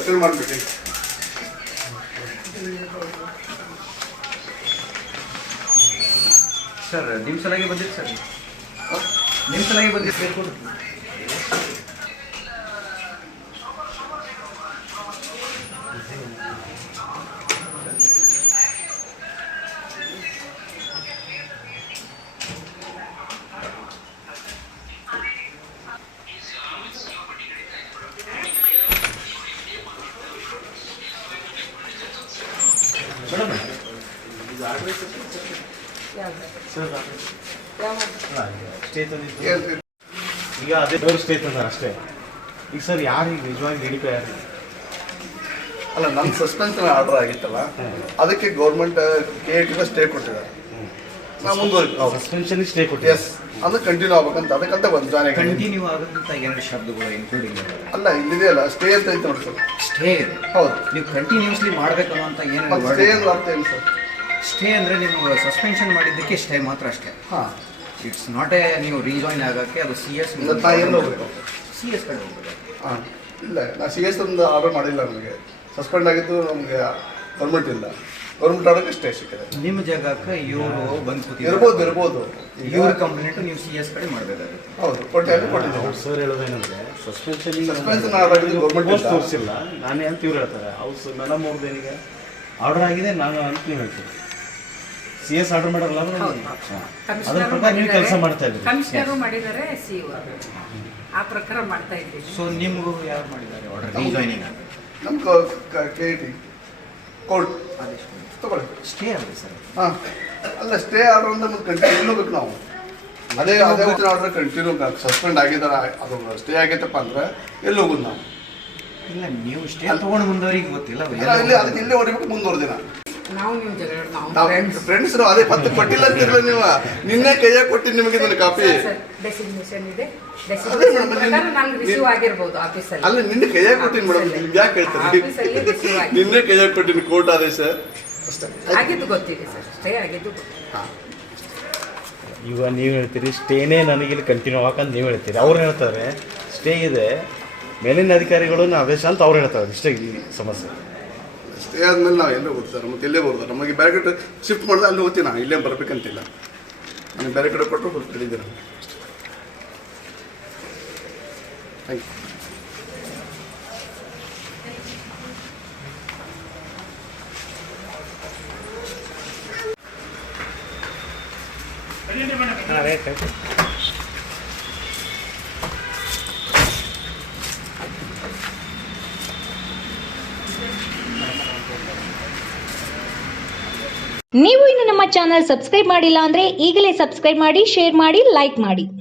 Attend ಮಾಡ್ಬಿಟ್ಟು sir ನಿಮ್ಮ ಸಲಾಗಿ ಬಂದಿತ್ತು ಸರ್ ನಿಮ್ಮ ಸಲಾಗಿ ಬಂದಿತ್ತು ಈಗ ಅದೇ ಡೋರ್ ಸ್ಟೇ ತಂದಾರೆ ಅಷ್ಟೇ. ಈಗ ಸರ್ ಯಾರು ಈಗ ನಿಜವಾಗಿ ಬೇಡಿಕೆ ಯಾರು? ಅಲ್ಲ, ನನ್ನ ಸಸ್ಪೆನ್ಷನ್ ಆರ್ಡರ್ ಆಗಿತ್ತಲ್ಲ, ಅದಕ್ಕೆ ಗೌರ್ಮೆಂಟ್ KIT ಸ್ಟೇ ಕೊಟ್ಟಿದ್ದಾರೆ. ನಾವು ಮುಂದುವರಿ ಸಸ್ಪೆನ್ಷನ್ ಸ್ಟೇ ಕೊಟ್ಟಿದೆ. ಎಸ್, ಅದು ಕಂಟಿನ್ಯೂ ಆಗ್ಬೇಕಂತ ಅದಕ್ಕಂತ ಒಂದು ಜಾನೆ ಕಂಟಿನ್ಯೂ ಆಗೋದಂತ ಎರಡು ಶಬ್ದಗಳು ಇನ್ಕ್ಲೂಡಿಂಗ್ ಅಲ್ಲ, ಇಲ್ಲಿದೆ ಅಲ್ಲ, ಸ್ಟೇ ಅಂತ ಐತೆ ನೋಡಿ ಸರ್. ಸ್ಟೇ ಇದೆ, ಹೌದು. ನೀವು ಕಂಟಿನ್ಯೂಸ್ಲಿ ಮಾಡಬೇಕನ್ನೋಂಥ ಏನು ಸ್ಟೇ ಅಂದ್ರೆ ಅರ್ಥ ಏನು ಸರ್? ಸ್ಟೇ ಅಂದರೆ ನೀವು ಸಸ್ಪೆನ್ಷನ್ ಮಾಡಿದ್ದಕ್ಕೆ ಸ್ಟೇ ಮಾತ್ರ ಅಷ್ಟೇ. ಹಾಂ, ಇಟ್ಸ್ ನಾಟ್ ಎ ನೀವು ರೀಜಾಯಿನ್ ಆಗೋಕ್ಕೆ ಅದು CS ನಾ ಏನು ಹೋಗ್ಬೇಕು? CS ಕಡೆ ಹೋಗ್ಬೇಕು. ಹಾಂ, ಇಲ್ಲ, ನಾ CS ಒಂದು ಆರ್ಡರ್ ಮಾಡಿಲ್ಲ. ನನಗೆ ಸಸ್ಪೆಂಡ್ ಆಗಿದ್ದು, ನಮಗೆ ಗೌರ್ಮೆಂಟ್ ಇಲ್ಲ. ಗೌರ್ಮೆಂಟ್ ಆರ್ಡರ್ಗೆ ಸ್ಟೇ ಸಿಕ್ಕಿದೆ. ನಿಮ್ಮ ಜಾಗಕ್ಕೆ ಇವರು ಬಂದು ಇರ್ಬೋದು. ಇವ್ರ ಕಂಪ್ಲೇಂಟು ನೀವು CS ಕಡೆ ಮಾಡಬೇಕಾಗುತ್ತೆ. ಹೌದು, ಕೊಟ್ಟಿದ್ದೀವಿ. ಸರ್ ಹೇಳೋದೇನಂದ್ರೆ ಸಸ್ಪೆನ್ಷನ್ ಆರ್ಡರ್ ಆಗಿದ್ದು ಗೌರ್ಮೆಂಟ್ ತೋರಿಸಿಲ್ಲ, ನಾನೇ ಅಂತ ಇವ್ರು ಹೇಳ್ತಾರೆ. ಅವ್ರು ಮೇಡಮ್ ಅವ್ರದ್ದೇನಿಗೆ ಆರ್ಡರ್ ಆಗಿದೆ, ನಾನು ಅಂತ ನೀವು ಹೇಳ್ತೀವಿ. CS ಆರ್ಡರ್ ಮಾಡಲ್ಲ, ಅದ್ರ ಪ್ರಕಾರ ನೀವು ಕೆಲಸ ಮಾಡ್ತಾ ಇದ್ದೀರಿ. ಕಮಿಷನರು ಮಾಡಿದ್ದಾರೆ, CO ಆ ಪ್ರಕಾರ ಮಾಡ್ತಾ ಇದ್ದೀವಿ. ಸೊ ನಿಮಗೂ ಯಾರು ಮಾಡಿದ್ದಾರೆ ಆರ್ಡರ್ ರೀಜಾಯಿನಿಂಗ್? ನಮ್ಮ KIT ಕೋರ್ಟ್ ಆದೇಶ ತಗೊಳ್ಳಿ. ಸ್ಟೇ ಅಲ್ಲ ಸರ್. ಹಾಂ, ಅಲ್ಲ, ಸ್ಟೇ ಆರ್ಡರ್ ಅಂತ ಮತ್ತೆ ಕಂಟಿನ್ಯೂ ಬೇಕು ನಾವು. ಅದೇ ಆರ್ಡರ್ ಕಂಟಿನ್ಯೂ ಸಸ್ಪೆಂಡ್ ಆಗಿದ್ದಾರೆ, ಅದು ಸ್ಟೇ ಆಗೈತಪ್ಪ ಅಂದ್ರೆ ಎಲ್ಲಿ ಹೋಗುದು ನಾವು? ಇಲ್ಲ, ನೀವು ಸ್ಟೇ ತೊಗೊಂಡು ಮುಂದವರಿಗೆ ಗೊತ್ತಿಲ್ಲ. ಇಲ್ಲಿ ಅದಕ್ಕೆ ಇಲ್ಲೇ ಹೊಡಿಬೇಕು ಮುಂದುವರೆದಿನ. ನಾವು ನೀವು ಜಗಳ ನಾವು ಫ್ರೆಂಡ್ಸ್ ಅದೇ ಪತ್ತೆ ಕೊಟ್ಟಿಲ್ಲ ಅಂತಿರಲ್ಲ ನೀವು. ನಿನ್ನೆ ಕೈಯಾಗ ಕೊಟ್ಟಿದ್ದು ನಿಮಗೆ ಇದನ್ನ ಕಾಪಿ. ಡೆಸಿಗ್ನೇಷನ್ ಇದೆ, ಅದೇ ಮೇಡಮ್, ನಂಗೆ ರಿಸೀವ್ ಆಗಿರ್ಬೋದು ಆಫೀಸಲ್ಲಿ. ಅಲ್ಲ, ನಿನ್ನೆ ಕೈಯಾಗ ಕೊಟ್ಟಿನಿ ಮೇಡಮ್, ನಿಮ್ಗೆ ಯಾಕೆ ಹೇಳ್ತಾರೆ? ನಿನ್ನೆ ಕೈಯಾಗ ಕೊಟ್ಟಿನಿ ಕೋರ್ಟ್ ಆದೇಶ ಅಷ್ಟೇ ಆಗಿದ್ದು ಗೊತ್ತಿದೆ ಸರ್, ಸ್ಟೇ ಆಗಿದ್ದು ಗೊತ್ತಿದೆ. ಹಾಂ, ಈಗ ನೀವು ಹೇಳ್ತೀರಿ ಸ್ಟೇನೇ ನನಗಿಲ್ಲಿ ಕಂಟಿನ್ಯೂ ಹಾಕಂತ ನೀವು ಹೇಳ್ತೀರಿ. ಅವ್ರು ಹೇಳ್ತಾರೆ ಸ್ಟೇ ಇದೆ, ಮೇಲಿನ ಅಧಿಕಾರಿಗಳು ಆದೇಶ ಅಂತ ಅವ್ರು ಹೇಳ್ತಾರೆ. ಇಷ್ಟೇ ಈ ಸಮಸ್ಯೆ. ಸ್ಟೇ ಆದ್ಮೇಲೆ ನಾವು ಎಲ್ಲೇ ಹೋಗ್ತಾರೆ, ಮತ್ತೆ ಇಲ್ಲೇ ಬರೋದು. ನಮಗೆ ಬೇರೆ ಕಡೆ ಶಿಫ್ಟ್ ಮಾಡಿದ್ರೆ ಅಲ್ಲಿ ಹೋಗ್ತೀನಿ. ನಾನು ಇಲ್ಲೇ ಬರ್ಬೇಕಂತಿಲ್ಲ, ನನಗೆ ಬೇರೆ ಕಡೆ ಕೊಟ್ಟರು ಹೊರಟಿದ್ದೀರ. Thank you. ನೀವು ಇನ್ನು ನಮ್ಮ ಚಾನೆಲ್ ಸಬ್ಸ್ಕ್ರೈಬ್ ಮಾಡಿಲ್ಲ ಅಂದ್ರೆ ಈಗಲೇ ಸಬ್ಸ್ಕ್ರೈಬ್ ಮಾಡಿ, ಶೇರ್ ಮಾಡಿ, ಲೈಕ್ ಮಾಡಿ.